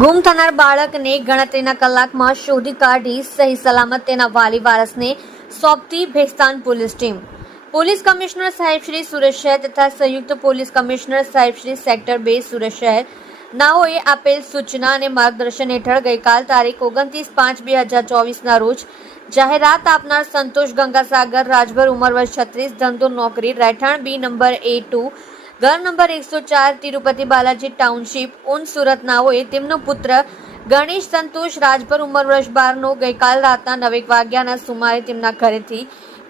ગુમ થનાર બાળકને ગણતરીના કલાકમાં શોધી કાઢી સહી સલામત તેના વાલી વારસને સોંપતી Bhestan police team. Police commissioner સાહેબ શ્રી સુરત શહેર તથા સંયુક્ત પોલીસ કમિશનર સાહેબ શ્રી સેક્ટર 2 સુરત શહેર નાઓએ આપેલ સૂચના અને માર્ગદર્શન હેઠળ ગઈકાલ તારીખ 29/5/2024 રોજ જાહેરાત આપનાર સંતોષ ગંગાસાગર રાજભર ઉંમર વર્ષ 36 ધંધો નોકરી રહેઠાણ બી નંબર A2 ઘર નંબર 104 તિરુપતિ બાલાજી ટાઉનશીપ ઉન સુરત નાઓએ તેમનો પુત્ર ગણેશ સંતોષ રાજભર ઉંમર વર્ષ 12 નો ગઈકાલ રાતના 9 વાગ્યાના સુમારે તેમના ઘરેથી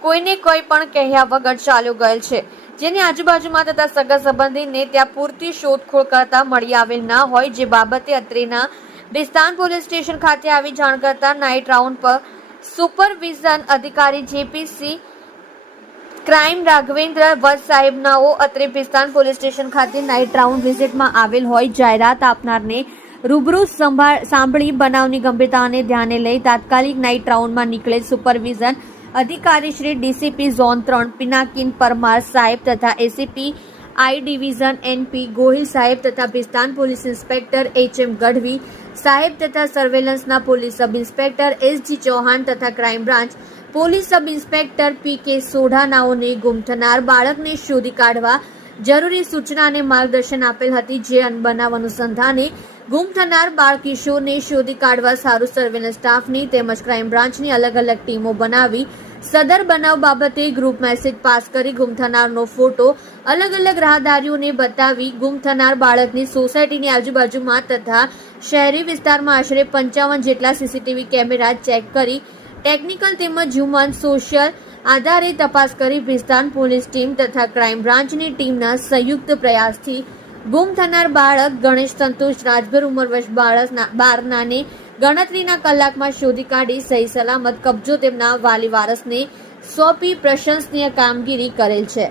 કોઈને કોઈ પણ કહ્યા વગર ચાલ્યો ગયેલ છે, જેની આજુબાજુમાં તથા સગા સંબંધીને ત્યાં પૂરતી શોધખોળ કરતા મળી આવેલ ના હોય, જે બાબતે અત્રેના ભેસ્તાન પોલીસ સ્ટેશન ખાતે આવી જાણ કરતા નાઇટ રાઉન્ડ પર સુપરવિઝન અધિકારી JPC ક્રાઇમ રાઘવેન્દ્ર વત્સ સાહેબ નાઓ અત્રે ભેસ્તાન પોલીસ સ્ટેશન ખાતે નાઇટ રાઉન્ડ વિઝિટમાં આવેલ હોય જાહેરાત આપનારને રૂબરૂ સાંભળી બનાવની ગંભીરતાને ધ્યાને લઈ તાત્કાલિક નાઇટ રાઉન્ડમાં નીકળેલ સુપરવિઝન અધિકારી શ્રી DCP ઝોન 3 પિનાકિન પરમાર સાહેબ તથા ACP I division NP Gohil સાહેબ તથા Bhestan police inspector HM Gadhvi સાહેબ તથા સર્વેલન્સના police sub inspector SG Chauhan તથા crime branch police sub inspector PK સોઢાનાઓને ગુમ થનાર બાળકને શોધી કાઢવા જરૂરી સૂચના અને માર્ગદર્શન આપેલ હતી, જે બનાવ અનુસંધાને ગુમ થનાર બાળ કિશોરને શોધી કાઢવા સારું સર્વેલન્સ સ્ટાફની તેમજ ક્રાઇમ બ્રાન્ચની અલગ અલગ ટીમો બનાવી સદર બનાવ બાબતે ગ્રુપ મેસેજ પાસ કરી ગુમ થનારનો ફોટો અલગ અલગ રાહદારીઓને બતાવી ગુમ થનાર બાળકની સોસાયટીની આજુબાજુમાં તથા શહેરી વિસ્તારમાં આશરે 55 જેટલા CCTV કેમેરા ચેક કરી ટેકનિકલ તેમજ હ્યુમન સોશિયલ આધારે તપાસ કરી ભેસ્તાન પોલીસ ટીમ તથા ક્રાઇમ બ્રાન્ચની ટીમના સંયુક્ત પ્રયાસથી ગુમ થનાર બાળક ગણેશ સંતોષ રાજભર ઉંમર વર્ષ 12 ગણતરીના કલાકમાં શોધી કાઢી સહી સલામત કબજો તેમના વાલી વારસને સોંપી પ્રશંસનીય કામગીરી કરેલ છે.